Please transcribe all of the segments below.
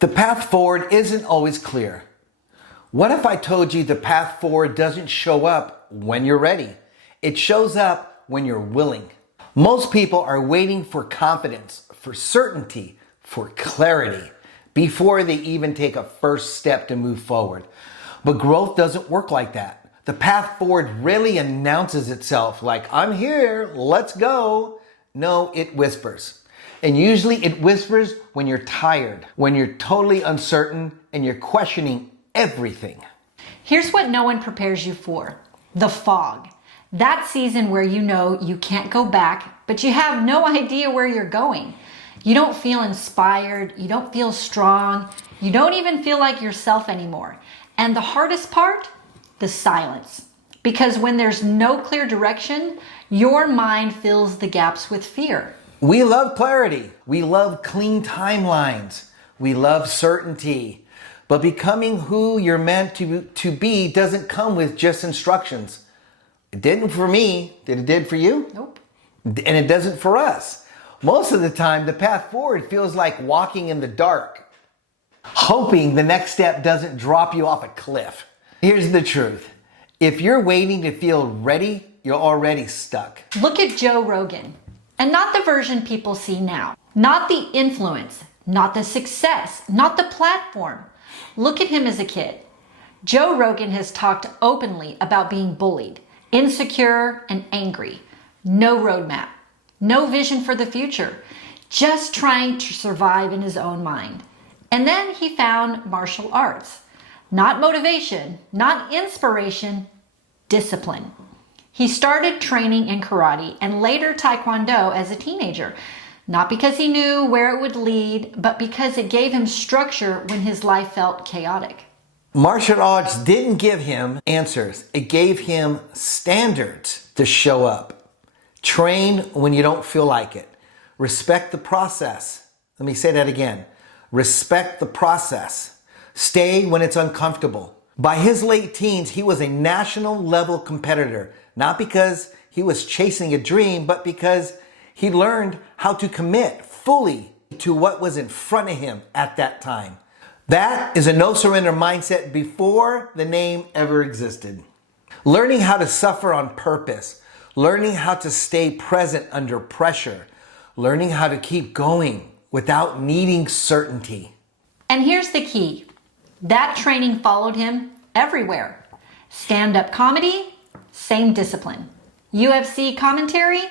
The path forward isn't always clear. What if I told you the path forward doesn't show up when you're ready? It shows up when you're willing. Most people are waiting for confidence, for certainty, for clarity before they even take a first step to move forward. But growth doesn't work like that. The path forward rarely announces itself like, I'm here, let's go. No, it whispers. And usually it whispers when you're tired, when you're totally uncertain, and you're questioning everything. Here's what no one prepares you for: the fog. That season where you know you can't go back, but you have no idea where you're going. You don't feel inspired, you don't feel strong, you don't even feel like yourself anymore. And the hardest part? The silence. Because when there's no clear direction, your mind fills the gaps with fear. We love clarity. We love clean timelines. We love certainty. But becoming who you're meant to be doesn't come with just instructions. It didn't for me. Did it did for you? Nope. And it doesn't for us. Most of the time, the path forward feels like walking in the dark, hoping the next step doesn't drop you off a cliff. Here's the truth. If you're waiting to feel ready, you're already stuck. Look at Joe Rogan. And not the version people see now. Not the influence, not the success, not the platform. Look at him as a kid. Joe Rogan has talked openly about being bullied, insecure, and angry. No roadmap, no vision for the future, just trying to survive in his own mind. And then he found martial arts. Not motivation, not inspiration, discipline. He started training in karate and later taekwondo as a teenager, not because he knew where it would lead, but because it gave him structure when his life felt chaotic. Martial arts didn't give him answers. It gave him standards to show up. Train when you don't feel like it. Respect the process. Let me say that again. Respect the process. Stay when it's uncomfortable. By his late teens, he was a national level competitor, not because he was chasing a dream, but because he learned how to commit fully to what was in front of him at that time. That is a no surrender mindset before the name ever existed. Learning how to suffer on purpose, learning how to stay present under pressure, learning how to keep going without needing certainty. And here's the key. That training followed him everywhere. Stand-up comedy, same discipline. UFC commentary,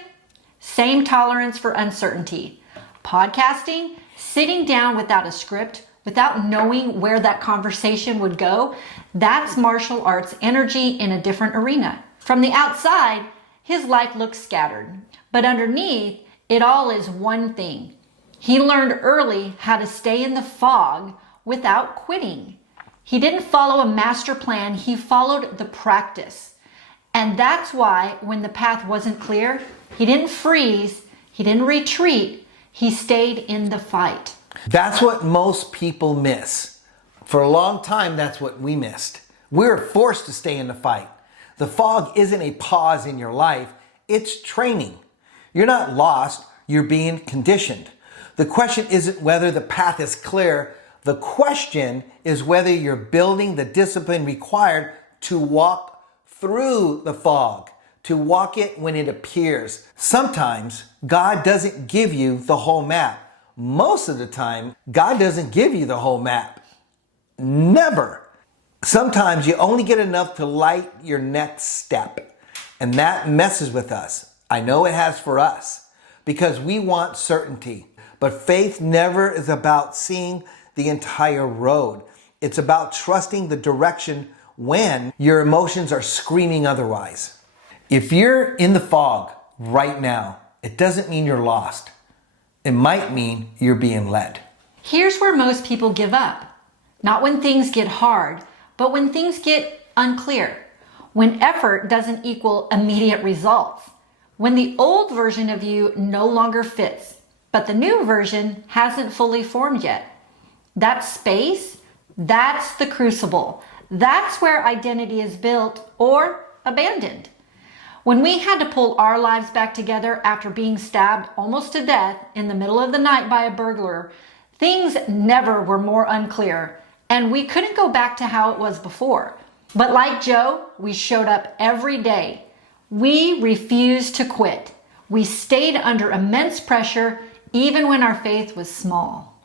same tolerance for uncertainty. Podcasting, sitting down without a script, without knowing where that conversation would go, that's martial arts energy in a different arena. From the outside, his life looks scattered, but underneath, it all is one thing. He learned early how to stay in the fog without quitting. He didn't follow a master plan, he followed the practice. And that's why when the path wasn't clear, he didn't freeze, he didn't retreat, he stayed in the fight. That's what most people miss. For a long time, that's what we missed. We were forced to stay in the fight. The fog isn't a pause in your life, it's training. You're not lost, you're being conditioned. The question isn't whether the path is clear. The question is whether you're building the discipline required to walk through the fog, to walk it when it appears. Sometimes God doesn't give you the whole map. Most of the time, God doesn't give you the whole map. Never. Sometimes you only get enough to light your next step. And that messes with us. I know it has for us because we want certainty. But faith never is about seeing the entire road. It's about trusting the direction when your emotions are screaming otherwise. If you're in the fog right now, it doesn't mean you're lost. It might mean you're being led. Here's where most people give up. Not when things get hard, but when things get unclear. When effort doesn't equal immediate results. When the old version of you no longer fits, but the new version hasn't fully formed yet. That space, that's the crucible. That's where identity is built or abandoned. When we had to pull our lives back together after being stabbed almost to death in the middle of the night by a burglar, Things never were more unclear, and we couldn't go back to how it was before. But like Joe, we showed up every day. We refused to quit. We stayed under immense pressure, even when our faith was small.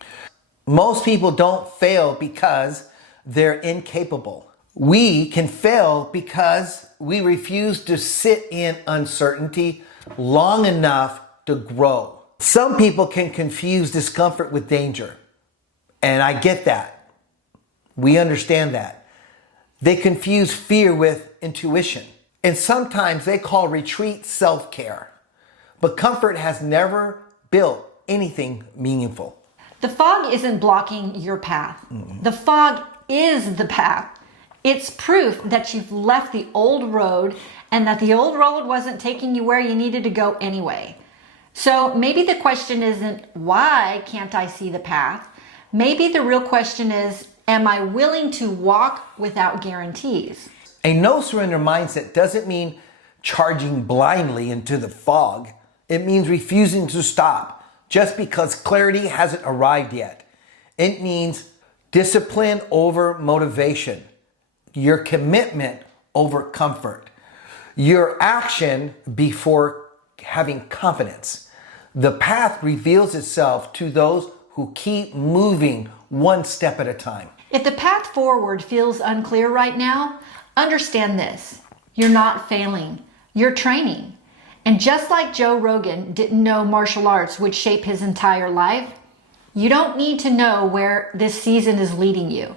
Most people don't fail because they're incapable. We can fail because we refuse to sit in uncertainty long enough to grow. Some people can confuse discomfort with danger, and I get that. We understand that. They confuse fear with intuition, and sometimes they call retreat self-care. But comfort has never built anything meaningful. The fog isn't blocking your path. The fog is the path. It's proof that you've left the old road and that the old road wasn't taking you where you needed to go anyway. So maybe the question isn't, why can't I see the path? Maybe the real question is, am I willing to walk without guarantees? A no-surrender mindset doesn't mean charging blindly into the fog. It means refusing to stop just because clarity hasn't arrived yet. It means discipline over motivation, your commitment over comfort, your action before having confidence. The path reveals itself to those who keep moving one step at a time. If the path forward feels unclear right now, understand this. You're not failing. You're training. And just like Joe Rogan didn't know martial arts would shape his entire life, you don't need to know where this season is leading you.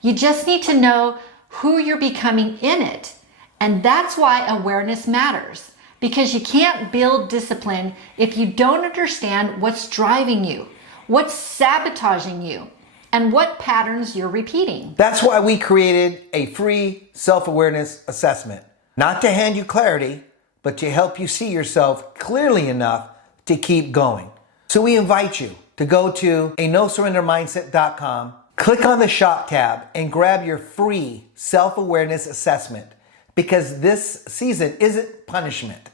You just need to know who you're becoming in it. And that's why awareness matters. Because you can't build discipline if you don't understand what's driving you, what's sabotaging you, and what patterns you're repeating. That's why we created a free self-awareness assessment. Not to hand you clarity, but to help you see yourself clearly enough to keep going. So we invite you to go to anosurrendermindset.com, click on the shop tab, and grab your free self-awareness assessment. Because this season isn't punishment.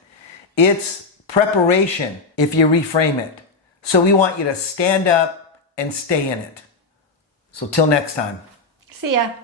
It's preparation if you reframe it. So we want you to stand up and stay in it. So till next time. See ya.